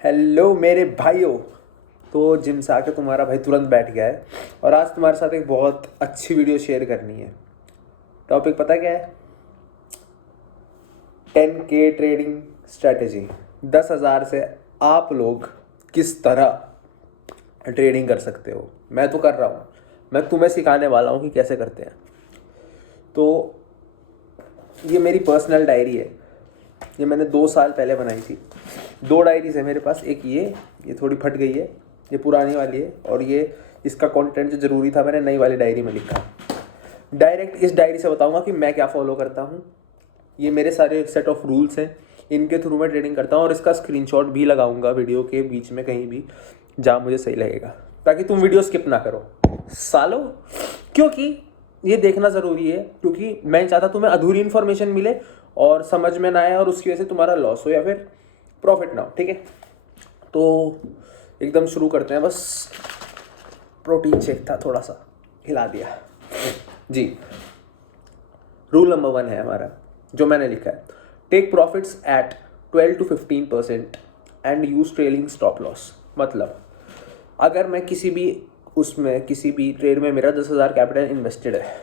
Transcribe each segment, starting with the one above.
Hello मेरे भाइयों। तो जिम से आके तुम्हारा भाई तुरंत बैठ गया है और आज तुम्हारे साथ एक बहुत अच्छी वीडियो शेयर करनी है। टॉपिक पता क्या है? 10K trading strategy. 10,000 से आप लोग किस तरह ट्रेडिंग कर सकते हो। मैं तो कर रहा हूँ, मैं तुम्हें सिखाने वाला हूँ कि कैसे करते हैं। तो ये मेरी पर्सनल डायरी है, ये मैंने 2 साल पहले बनाई थी। 2 डायरीज है मेरे पास, एक ये थोड़ी फट गई है, ये पुरानी वाली है, और ये इसका कंटेंट जो ज़रूरी था मैंने नई वाली डायरी में लिखा। डायरेक्ट इस डायरी से बताऊंगा कि मैं क्या फॉलो करता हूँ। ये मेरे सारे सेट ऑफ रूल्स हैं, इनके थ्रू मैं ट्रेडिंग करता हूँ, और इसका स्क्रीनशॉट भी लगाऊंगा वीडियो के बीच में कहीं भी जहाँ मुझे सही लगेगा, ताकि तुम वीडियो स्किप ना करो सालो। क्योंकि ये देखना ज़रूरी है, क्योंकि मैं चाहता तुम्हें अधूरी इन्फॉर्मेशन मिले और समझ में ना आए और उसकी वजह से तुम्हारा लॉस हो या फिर प्रॉफिट ना हो। ठीक है, तो एकदम शुरू करते हैं। बस प्रोटीन शेक था, थोड़ा सा हिला दिया जी। रूल नंबर 1 है हमारा, जो मैंने लिखा है, take profits at 12 to 15% and use trailing stop loss. मतलब अगर मैं किसी भी ट्रेड में मेरा 10,000 कैपिटल इन्वेस्टेड है,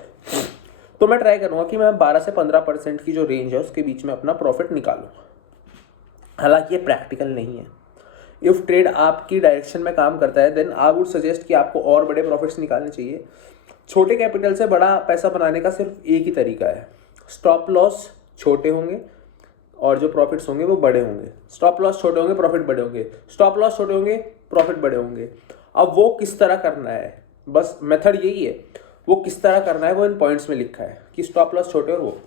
तो मैं ट्राई करूँगा कि मैं 12 से 15% की जो रेंज है उसके बीच में अपना प्रॉफिट निकालूँ। हालांकि ये प्रैक्टिकल नहीं है। इफ़ ट्रेड आपकी डायरेक्शन में काम करता है, देन आई वुड सजेस्ट कि आपको और बड़े प्रॉफिट्स निकालने चाहिए। छोटे कैपिटल से बड़ा पैसा बनाने का सिर्फ एक ही तरीका है, स्टॉप लॉस छोटे होंगे और जो प्रॉफिट्स होंगे वो बड़े होंगे। स्टॉप लॉस छोटे होंगे, प्रॉफिट बड़े होंगे, स्टॉप लॉस छोटे होंगे, प्रॉफिट बड़े होंगे। अब वो किस तरह करना है, बस मेथड यही है। वो किस तरह करना है वो इन पॉइंट्स में लिखा है कि स्टॉप लॉस छोटे और वो।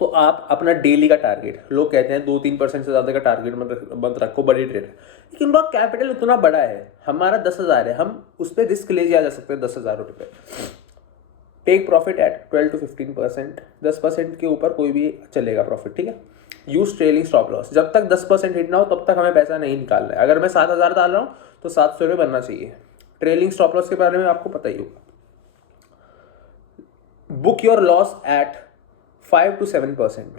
तो आप अपना डेली का टारगेट, लोग कहते हैं 2-3% से ज़्यादा का टारगेट मत रखो बड़ी ट्रेड, लेकिन उनका कैपिटल उतना बड़ा है, हमारा 10,000 है, हम उस पर रिस्क ले जा सकते हैं 10,000 रुपये। टेक प्रॉफिट एट 12 to 15%, 10% के ऊपर कोई भी चलेगा प्रॉफिट। ठीक है, यूज ट्रेलिंग स्टॉप लॉस। जब तक 10% हिट ना हो तब तक हमें पैसा नहीं निकालना है। अगर मैं 7,000 डाल रहा हूँ तो 700 रुपये बनना चाहिए। ट्रेलिंग स्टॉप लॉस के बारे में आपको पता ही होगा। Book your loss at 5 to 7%।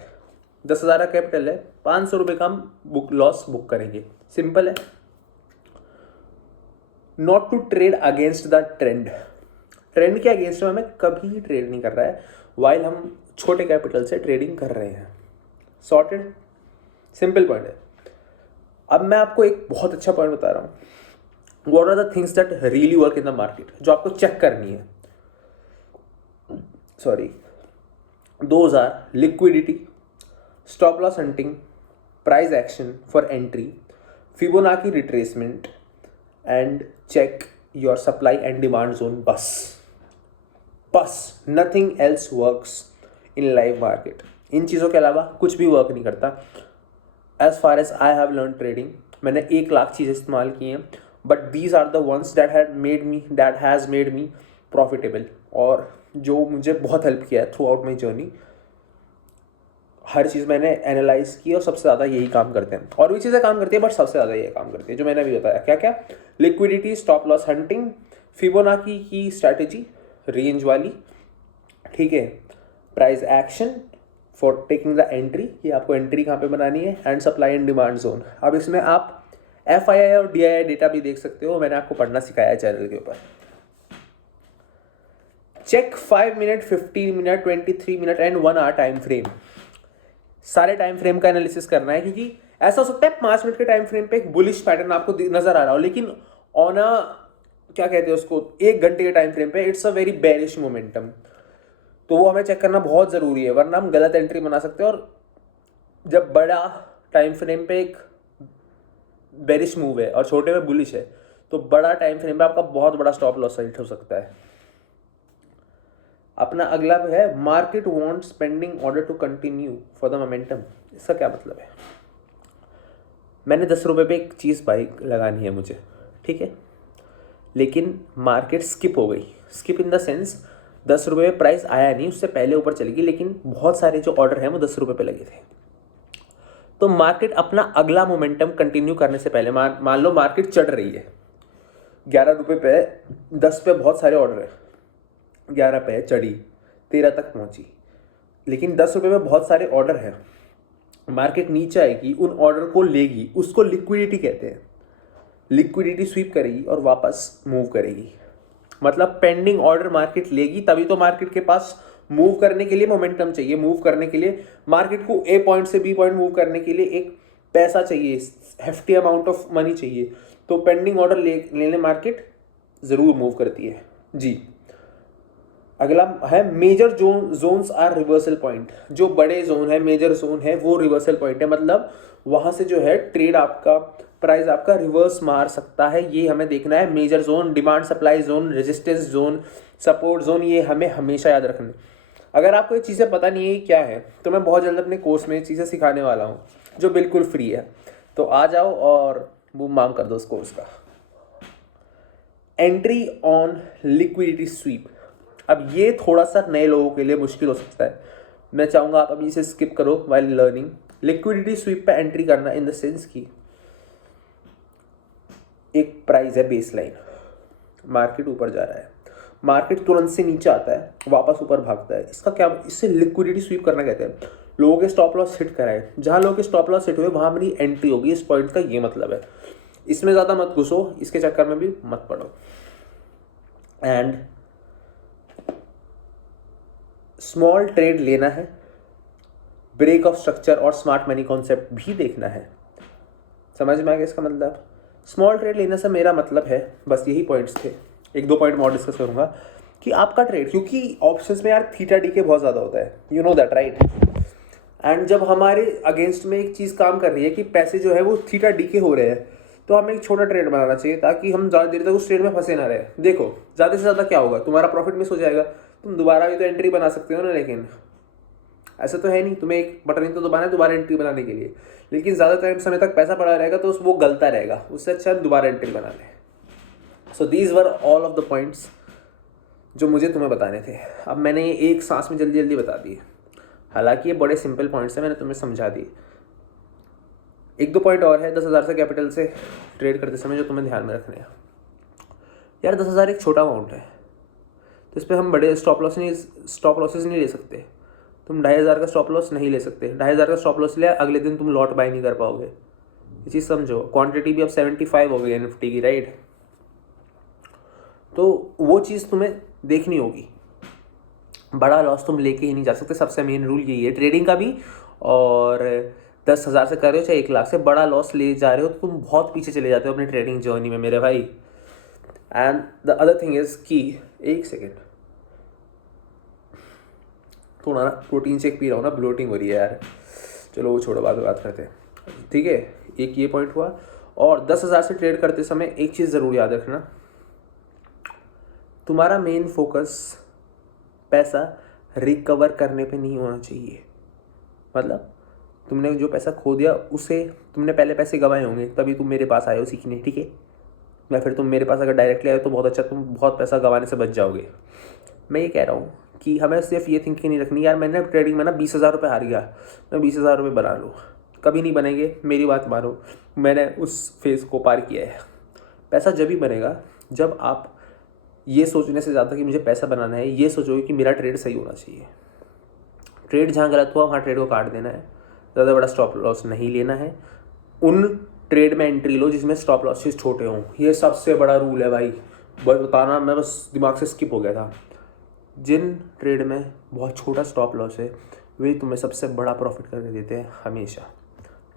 10,000 का कैपिटल है, 500 रुपये का हम लॉस बुक करेंगे। सिंपल है। Not to trade against the trend. Trend के अगेंस्ट में हमें कभी ट्रेड नहीं कर रहा है वाइल हम छोटे कैपिटल से ट्रेडिंग कर रहे हैं। सॉर्टेड, सिंपल पॉइंट है। अब मैं आपको एक बहुत अच्छा पॉइंट बता रहा हूँ। What are the things that really work in the market, जो आपको चेक करनी है। Those are liquidity, stop loss hunting, price action for entry, Fibonacci retracement, and check your supply and demand zone. बस nothing else works in live market. इन चीज़ों के अलावा कुछ भी वर्क नहीं करता। As far as I have learned trading, मैंने 1,00,000 चीज़ें इस्तेमाल की हैं, but these are the ones that has made me profitable, और जो मुझे बहुत हेल्प किया है थ्रू आउट माई जर्नी। हर चीज़ मैंने एनालाइज की और सबसे ज़्यादा यही काम करते हैं। और भी चीज़ें काम करती है बट सबसे ज़्यादा ये काम करती है जो मैंने अभी बताया। क्या क्या? Liquidity, stop loss hunting, Fibonacci की स्ट्रैटेजी रेंज वाली, ठीक है, price action for taking the entry, कि आपको एंट्री कहाँ पे बनानी है, and supply and demand zone. अब इसमें आप FII और DII डेटा भी देख सकते हो, मैंने आपको पढ़ना सिखाया है चैनल के ऊपर। Check 5 minute, 15 minute, 23 minute and 1 hour time frame. सारे टाइम फ्रेम का एनालिसिस करना है, क्योंकि ऐसा हो सकता है 5 मिनट के टाइम फ्रेम पे एक बुलिश पैटर्न आपको नजर आ रहा हो, लेकिन ऑन अ क्या कहते हैं उसको, 1 घंटे के टाइम फ्रेम पे it's a very bearish momentum. तो वो हमें चेक करना बहुत ज़रूरी है, वरना हम गलत एंट्री बना सकते हैं। और जब बड़ा टाइम फ्रेम पे एक बेरिश मूव है और छोटे में बुलिश है, तो बड़ा टाइम फ्रेम पे आपका बहुत बड़ा स्टॉप लॉस हिट हो सकता है। अपना अगला है market want spending order to continue for the momentum. इसका क्या मतलब है? मैंने 10 रुपये पे एक चीज़ बाइक लगानी है मुझे, ठीक है, लेकिन मार्केट स्किप हो गई। स्किप इन द सेंस 10 रुपये पे प्राइस आया नहीं, उससे पहले ऊपर चली गई, लेकिन बहुत सारे जो ऑर्डर हैं वो 10 रुपये पे लगे थे। तो मार्केट अपना अगला मोमेंटम कंटिन्यू करने से पहले, मान लो मार्केट चढ़ रही है 11 रुपये पे, 10 पे बहुत सारे ऑर्डर है, 11 पे चढ़ी, 13 तक पहुंची, लेकिन 10 रुपये में बहुत सारे ऑर्डर हैं, मार्केट नीचे आएगी, उन ऑर्डर को लेगी, उसको लिक्विडिटी कहते हैं। लिक्विडिटी स्वीप करेगी और वापस मूव करेगी। मतलब पेंडिंग ऑर्डर मार्केट लेगी, तभी तो मार्केट के पास मूव करने के लिए मोमेंटम चाहिए। मूव करने के लिए मार्केट को ए पॉइंट से बी पॉइंट मूव करने के लिए एक पैसा चाहिए, हेफ्टी अमाउंट ऑफ मनी चाहिए। तो पेंडिंग ऑर्डर लेने मार्केट जरूर मूव करती है जी। अगला है major zones or reversal point. जो बड़े जोन है, मेजर जोन है, वो रिवर्सल पॉइंट है। मतलब वहां से जो है ट्रेड आपका, प्राइस आपका रिवर्स मार सकता है। ये हमें देखना है। Major zone, demand supply zone, resistance zone, support zone, ये हमें हमेशा याद रखना है। अगर आपको ये चीज़ें पता नहीं है क्या है, तो मैं बहुत जल्द अपने कोर्स में चीज़ें सिखाने वाला हूँ जो बिल्कुल फ्री है। तो आ जाओ और बूम बाम कर दो उस कोर्स का। Entry on liquidity SVEEP. अब ये थोड़ा सा नए लोगों के लिए मुश्किल हो सकता है। मैं चाहूँगा आप अभी इसे स्किप करो वाइल लर्निंग। लिक्विडिटी स्वीप पे एंट्री करना इन द सेंस की एक प्राइस है बेसलाइन, मार्केट ऊपर जा रहा है, मार्केट तुरंत से नीचे आता है, वापस ऊपर भागता है। इसका क्या, इससे लिक्विडिटी स्वीप करना कहते हैं। लोगों के स्टॉप लॉस हिट कराए, जहां लोगों के स्टॉप लॉस हिट हुए वहां मेरी एंट्री होगी। इस पॉइंट का ये मतलब है। इसमें ज़्यादा मत घुसो, इसके चक्कर में भी मत पड़ो। एंड स्मॉल ट्रेड लेना है, ब्रेक ऑफ स्ट्रक्चर और स्मार्ट मनी कॉन्सेप्ट भी देखना है। समझ में आ गया इसका मतलब? स्मॉल ट्रेड लेने से मेरा मतलब है, बस यही पॉइंट्स थे। एक दो पॉइंट मैं और डिस्कस करूंगा कि आपका ट्रेड, क्योंकि ऑप्शंस में यार थीटा डी के बहुत ज़्यादा होता है, you know that right. And जब हमारे अगेंस्ट में एक चीज़ काम कर रही है कि पैसे जो है वो थीटा डी के हो रहे हैं, तो हमें एक छोटा ट्रेड बनाना चाहिए ताकि हम ज़्यादा देर तक उस ट्रेड में फंसे ना रहे। देखो ज़्यादा से ज़्यादा क्या होगा, तुम्हारा प्रॉफिट मिस हो जाएगा, तुम दोबारा भी तो एंट्री बना सकते हो ना। लेकिन ऐसा तो है नहीं, तुम्हें एक बटन ही तो दबाना है दोबारा एंट्री बनाने के लिए। लेकिन ज़्यादा टाइम समय तक पैसा पड़ा रहेगा तो वो गलता रहेगा, उससे अच्छा दोबारा एंट्री बना ले। So these were all of the points जो मुझे तुम्हें बताने थे। अब मैंने ये एक सांस में जल्दी जल्दी बता दिए, हालांकि ये बड़े सिंपल पॉइंट्स हैं, मैंने तुम्हें समझा दिए। एक दो पॉइंट और है 10,000 से कैपिटल से ट्रेड करते समय जो तुम्हें ध्यान में रखने हैं। यार 10,000 एक छोटा अमाउंट है, तो इस पर हम बड़े स्टॉप लॉसेस नहीं ले सकते। तुम 2,500 का स्टॉप लॉस नहीं ले सकते। 2,500 का स्टॉप लॉस लिया, अगले दिन तुम लॉट बाय नहीं कर पाओगे। ये चीज़ समझो। क्वांटिटी भी अब 75 हो गई है निफ्टी की, राइट। तो वो चीज़ तुम्हें देखनी होगी। बड़ा लॉस तुम लेके ही नहीं जा सकते, सबसे मेन रूल यही है ट्रेडिंग का भी। और 10,000 से कर रहे हो चाहे 1 लाख से, बड़ा लॉस ले जा रहे हो तो तुम बहुत पीछे चले जाते हो अपनी ट्रेडिंग जर्नी में मेरे भाई। And the other thing is कि एक सेकेंड, थोड़ा ना प्रोटीन शेक पी रहा हूँ ना, ब्लोटिंग हो रही है यार। चलो वो छोड़ो, बाद में बात करते हैं, ठीक है। एक ये पॉइंट हुआ। और 10,000 से ट्रेड करते समय एक चीज़ ज़रूर याद रखना, तुम्हारा मेन फोकस पैसा रिकवर करने पे नहीं होना चाहिए। मतलब तुमने जो पैसा खो दिया उसे, तुमने पहले पैसे गंवाए होंगे तभी तुम मेरे पास आए हो सीखने, ठीक है। या फिर तुम मेरे पास अगर डायरेक्टली आए तो बहुत अच्छा, तुम बहुत पैसा गंवाने से बच जाओगे। मैं ये कह रहा हूँ कि हमें सिर्फ ये थिंकिंग नहीं रखनी यार मैंने ट्रेडिंग में ना 20,000 रुपये हार गया, मैं 20,000 रुपये बना लूँ। कभी नहीं बनेंगे, मेरी बात मानो, मैंने उस फेज़ को पार किया है। पैसा जब ही बनेगा जब आप ये सोचने से ज़्यादा कि मुझे पैसा बनाना है, ये सोचोगे कि मेरा ट्रेड सही होना चाहिए। ट्रेड जहाँ गलत हुआ वहाँ ट्रेड को काट देना है, ज़्यादा बड़ा स्टॉप लॉस नहीं लेना है। उन ट्रेड में एंट्री लो जिसमें स्टॉप लॉसेस छोटे हों, ये सबसे बड़ा रूल है भाई। बताना मैं बस दिमाग से स्किप हो गया था। जिन ट्रेड में बहुत छोटा स्टॉप लॉस है वे तुम्हें सबसे बड़ा प्रॉफिट करके देते हैं हमेशा,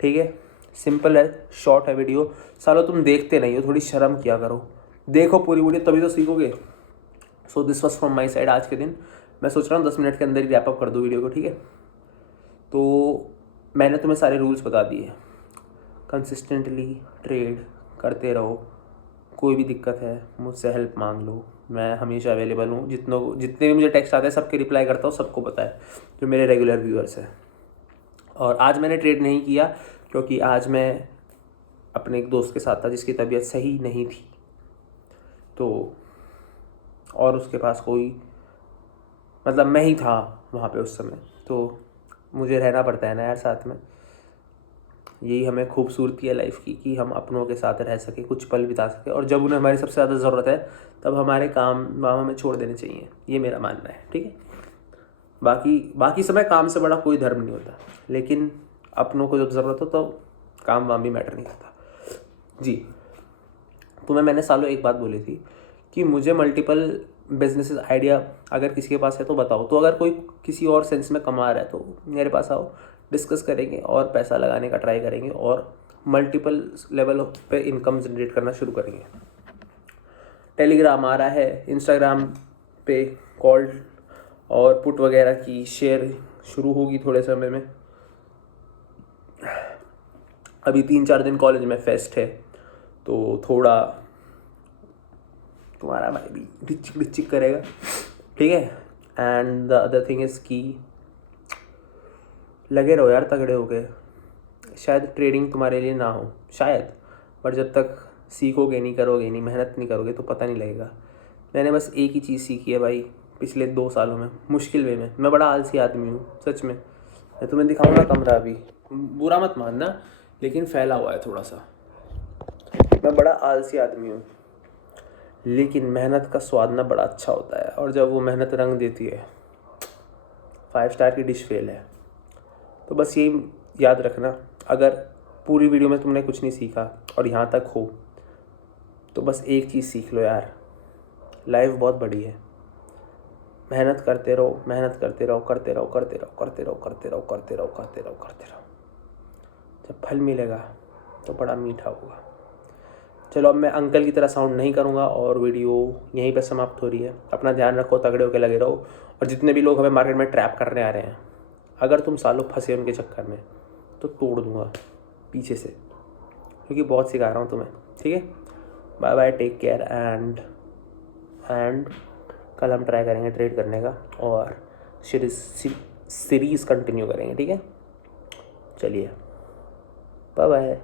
ठीक है। सिंपल है, शॉर्ट है वीडियो। सालो तुम देखते नहीं हो, थोड़ी शर्म किया करो, देखो पूरी वीडियो तभी तो सीखोगे। So this was from my side आज के दिन। मैं सोच रहा हूँ 10 मिनट के अंदर ही रैप अप कर दूँ वीडियो को, ठीक है। तो मैंने तुम्हें सारे रूल्स बता दिए। कंसिस्टेंटली ट्रेड करते रहो, कोई भी दिक्कत है मुझसे हेल्प मांग लो, मैं हमेशा अवेलेबल हूँ। जितने भी मुझे टेक्स्ट आते हैं सबके रिप्लाई करता हूँ, सबको पता है जो मेरे रेगुलर व्यूअर्स हैं। और आज मैंने ट्रेड नहीं किया क्योंकि आज मैं अपने एक दोस्त के साथ था जिसकी तबीयत सही नहीं थी, तो और उसके पास कोई, मतलब मैं ही था वहाँ पे उस समय, तो मुझे रहना पड़ता है ना यार साथ में। यही हमें खूबसूरती है लाइफ की कि हम अपनों के साथ रह सके, कुछ पल बिता सके, और जब उन्हें हमारी सबसे ज़्यादा ज़रूरत है तब हमारे काम वाम हमें छोड़ देने चाहिए। ये मेरा मानना है, ठीक है। बाकी समय काम से बड़ा कोई धर्म नहीं होता, लेकिन अपनों को जब ज़रूरत हो तो काम वाम भी मैटर नहीं करता जी। तुम्हें मैंने सालों एक बात बोली थी कि मुझे मल्टीपल बिजनेसेस आइडिया अगर किसी के पास है तो बताओ। तो अगर कोई किसी और सेंस में कमा रहा है तो मेरे पास आओ, डिस्कस करेंगे और पैसा लगाने का ट्राई करेंगे और मल्टीपल लेवल पे इनकम जनरेट करना शुरू करेंगे। टेलीग्राम आ रहा है, इंस्टाग्राम पे कॉल और पुट वगैरह की शेयर शुरू होगी थोड़े समय में। अभी 3-4 दिन कॉलेज में फेस्ट है तो थोड़ा तुम्हारा भाई भी डिचिक डिचिक करेगा, ठीक है। And the other thing is कि लगे रहो यार तगड़े हो गए। शायद ट्रेडिंग तुम्हारे लिए ना हो शायद, पर जब तक सीखोगे नहीं, करोगे नहीं, मेहनत नहीं करोगे तो पता नहीं लगेगा। मैंने बस एक ही चीज़ सीखी है भाई पिछले 2 सालों में, मुश्किल वे में। मैं बड़ा आलसी आदमी हूँ सच में। मैं तुम्हें दिखाऊंगा कमरा अभी, बुरा मत मानना, लेकिन फैला हुआ है थोड़ा सा। मैं बड़ा आलसी आदमी हूँ, लेकिन मेहनत का स्वाद ना बड़ा अच्छा होता है। और जब वो मेहनत रंग देती है, 5 स्टार की डिश फेल है। तो बस यही याद रखना, अगर पूरी वीडियो में तुमने कुछ नहीं सीखा और यहाँ तक हो तो बस एक चीज़ सीख लो यार, लाइफ बहुत बड़ी है। मेहनत करते रहो, मेहनत करते रहो, करते रहो, करते रहो, करते रहो, करते रहो, करते रहो, करते रहो, करते रहो। जब फल मिलेगा तो बड़ा मीठा होगा। चलो अब मैं अंकल की तरह साउंड नहीं करूँगा और वीडियो यहीं पे समाप्त हो रही है। अपना ध्यान रखो, तगड़े होकर लगे रहो। और जितने भी लोग हमें मार्केट में ट्रैप करने आ रहे हैं, अगर तुम सालों फंसे उनके चक्कर में तो तोड़ दूंगा पीछे से, क्योंकि बहुत सिखा रहा हूँ तुम्हें, ठीक है। Bye bye, take care and कल हम ट्राई करेंगे ट्रेड करने का और सीरीज़ कंटिन्यू करेंगे, ठीक है। चलिए बाय बाय।